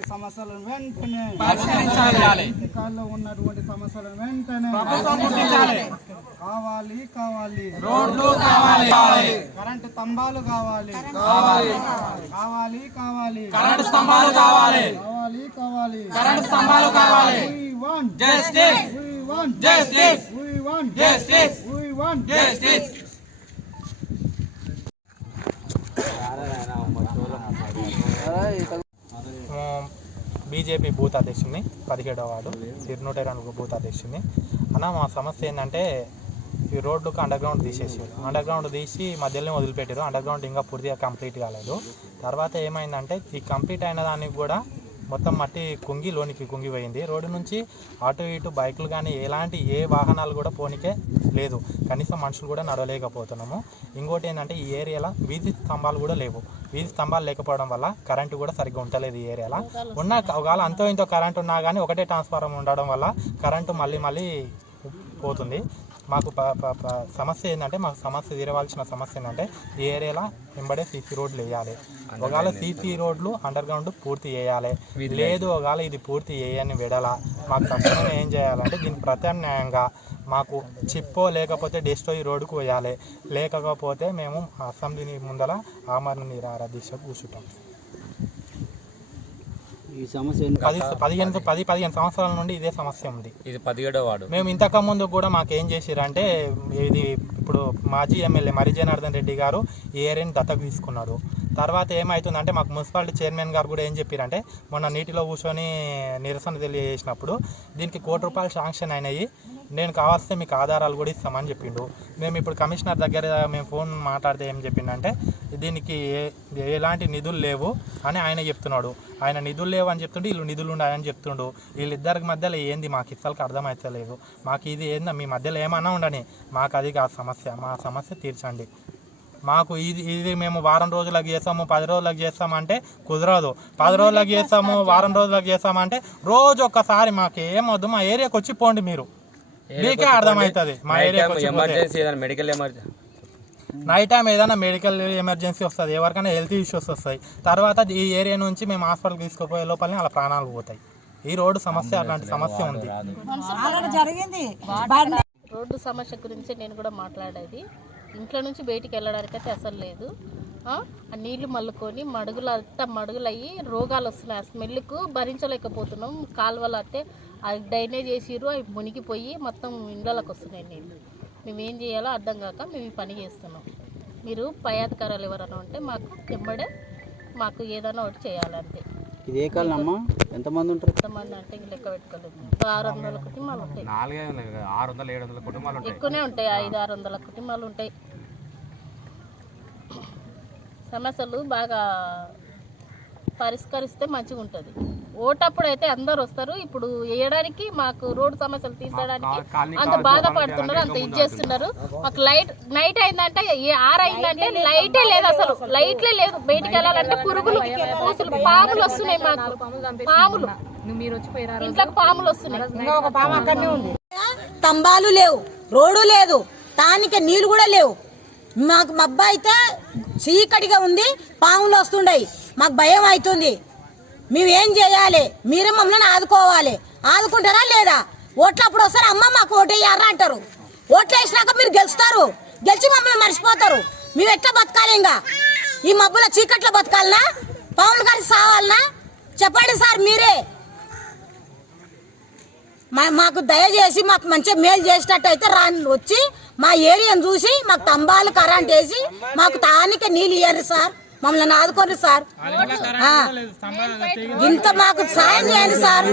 ఉన్నటువంటి సమస్యలను వెంటనే పరిష్కరించాలి. అధికారుల్లో ఉన్నటువంటి సమస్యలను వెంటనే కావాలి కావాలి రోడ్లు కావాలి, కరెంటు స్తంభాలు కావాలి కావాలి కావాలి కరెంటు స్తంభాలు కావాలి, కావాలి కావాలి కరెంటు స్తంభాలు కావాలి. We want justice, we want justice, we want justice, we want justice. BJP booth అధ్యక్షుడిని 17వ వార్డు తిరునూటేరాను బూత్ అధ్యక్షుడిని. అన్న మా సమస్య ఏంటంటే ఈ రోడ్డుకు అండర్ గ్రౌండ్ తీసేసారు. అండర్ గ్రౌండ్ తీసి మధ్యలో వదిలిపెట్టారు. అండర్ గ్రౌండ్ ఇంకా పూర్తిగా కంప్లీట్ కాలేదు. తర్వాత ఏమైందంటే ఈ కంప్లీట్ అయిన దానికి కూడా మొత్తం మట్టి లోనికి కుంగిపోయింది. రోడ్డు నుంచి అటు ఇటు బైకులు కానీ ఏ వాహనాలు కూడా పోనీకే లేదు. కనీసం మనుషులు కూడా నడవలేకపోతున్నాము. ఇంకోటి ఏంటంటే ఈ ఏరియాలో వీధి స్తంభాలు కూడా లేవు. వీధి స్తంభాలు లేకపోవడం వల్ల కరెంటు కూడా సరిగ్గా ఉండలేదు. ఈ ఏరియాలో ఒకవేళ అంతో ఇంతో కరెంటు ఉన్నా కానీ ఒకటే ట్రాన్స్ఫార్మర్ ఉండడం వల్ల కరెంటు మళ్ళీ పోతుంది. మాకు సమస్య ఏంటంటే మాకు సమస్య తీరవలసిన సమస్య ఏంటంటే ఈ ఏరియాలో వెంబడే సీసీ రోడ్లు వేయాలి. ఒకవేళ సీసీ రోడ్లు అండర్ గ్రౌండ్ పూర్తి చేయాలి. లేదు ఒకవేళ ఇది పూర్తి చేయని విడల మాకు తక్షణమే ఏం చేయాలంటే దీనికి ప్రత్యామ్నాయంగా మాకు చిప్పో లేకపోతే డెస్టో ఈ రోడ్డుకు వేయాలి. లేకపోతే మేము అసెంబ్లీ ముందర ఆమరణ నిరాహార దీక్ష కూర్చుంటాం. ఈ సమస్య 15 సంవత్సరాల నుండి ఇదే సమస్య ఉంది. ఇది 17వ వార్డు. మేము ఇంతకు ముందు కూడా మాకేం చేసిరంటే ఇది ఇప్పుడు మాజీ ఎమ్మెల్యే మరి జనార్దన్ రెడ్డి గారు ఈ ఏరియాని దత్తకు తీసుకున్నాడు. తర్వాత ఏమవుతుందంటే మాకు మున్సిపాలిటీ చైర్మన్ గారు కూడా ఏం చెప్పారంటే మొన్న నీటిలో కూర్చొని నిరసన తెలియజేసినప్పుడు దీనికి ₹1,00,00,000 శాంక్షన్ అయినాయి, నేను కావాల్సిన మీకు ఆధారాలు కూడా ఇస్తామని చెప్పిండు. మేము ఇప్పుడు కమిషనర్ దగ్గర మేము ఫోన్ మాట్లాడితే ఏం చెప్పిండంటే దీనికి ఎలాంటి నిధులు లేవు అని ఆయన చెప్తున్నాడు. ఆయన నిధులు లేవు అని చెప్తుంటే వీళ్ళు నిధులు ఉన్నాయని చెప్తుండు. వీళ్ళిద్దరికి మధ్యలో ఏంది మాకు ఇసలకు అర్థమవుతలేదు. మాకు ఇది ఏందా మీ మధ్యలో ఏమన్నా ఉండని, మాకు అది కాదు సమస్య, మా సమస్య తీర్చండి. మాకు ఇది మేము వారం రోజులకు చేస్తాము 10 రోజులకు చేస్తామంటే కుదరదు. 10 రోజులకు చేస్తాము వారం రోజులకు చేస్తామంటే రోజు ఒక్కసారి మాకు ఏమొద్దు మా ఏరియాకి వచ్చి పోండి, మీరు మీకే అర్థమవుతుంది. మా ఏరియాకి నైట్ టైం ఏదైనా మెడికల్ ఎమర్జెన్సీ వస్తుంది, ఎవరికైనా హెల్త్ ఇష్యూస్ వస్తాయి. తర్వాత ఈ ఏరియా నుంచి మేము హాస్పిటల్కి తీసుకుపోయే లోపలనే అలా ప్రాణాలు పోతాయి. ఈ రోడ్డు సమస్య అలాంటి సమస్య ఉంది. రోడ్డు సమస్య గురించి నేను కూడా మాట్లాడేది. ఇంట్లో నుంచి బయటికి వెళ్ళడానికి అయితే అసలు లేదు. ఆ నీళ్లు మల్లుకొని మడుగులయ్యి రోగాలు వస్తున్నాయి. ఆ స్మెల్కు భరించలేకపోతున్నాం. కాలువలు అయితే అది డ్రైనేజ్ చేసిర్రు, అవి మునిగిపోయి మొత్తం ఇండ్లకి వస్తున్నాయి నీళ్ళు. మేమేం చేయాలో అర్థం కాక మేము ఈ పని చేస్తున్నాం. మీరు పై అధికారులు ఎవరైనా ఉంటే మాకు వెంబడే మాకు ఏదైనా ఒకటి చేయాలంటే. ఇది ఏ కాలనమ్మా? ఎంతమంది ఉంటారు? ఎంతమంది అంటే ఇంక లెక్క పెట్టుకోలేదు. 600 కుటుంబాలు ఉంటాయి. 600-700 కుటుంబాలు ఉంటాయి. ఎక్కువనే ఉంటాయి. 500-600 కుటుంబాలు ఉంటాయి. సమస్యలు బాగా పరిష్కరిస్తే మంచిగా ఉంటుంది. ఓటప్పుడు అయితే అందరు వస్తారు. ఇప్పుడు వేయడానికి మాకు రోడ్డు సమస్యలు తీర్చడానికి అంత బాధపడుతున్నారు, అంత ఇది చేస్తున్నారు. మాకు నైట్ అయిందంటే 6 అయిందంటే లైటే లేదు, అసలు లైట్లే లేదు. బయటికి వెళ్ళాలంటే పురుగులు పూసులు పాములు వస్తున్నాయి. మాకు పాములు ఇంట్లోకి పాములు వస్తున్నాయి. స్తంభాలు లేవు, రోడ్డు లేదు, తానికి నీళ్లు కూడా లేవు. మాకు మబ్బా అయితే చీకటిగా ఉంది, పాములు వస్తుండయి. మాకు భయం అవుతుంది. మేమేం చేయాలి? మీరే మమ్మల్ని ఆదుకోవాలి. ఆదుకుంటారా లేదా? ఓట్లప్పుడు వస్తారు, అమ్మ మాకు ఓటేయారా అంటారు. ఓట్లు వేసినాక మీరు గెలుస్తారు, గెలిచి మమ్మల్ని మర్చిపోతారు. మేము ఎట్లా బతకాలి? ఇంకా ఈ మబ్బుల చీకట్లో బతకాలనా? పాములు కలిసి సావాలనా? చెప్పండి సార్ మీరే. మాకు దయచేసి మాకు మంచిగా మేలు చేసేటట్టు అయితే వచ్చి మా ఏరియాను చూసి మాకు స్తంభాలు కరెంట్ వేసి మాకు తానికే నీళ్ళు ఇవ్వండి సార్. మమ్మల్ని ఆదుకోండి సార్. ఇంత మాకు సాయం చేయండి సార్.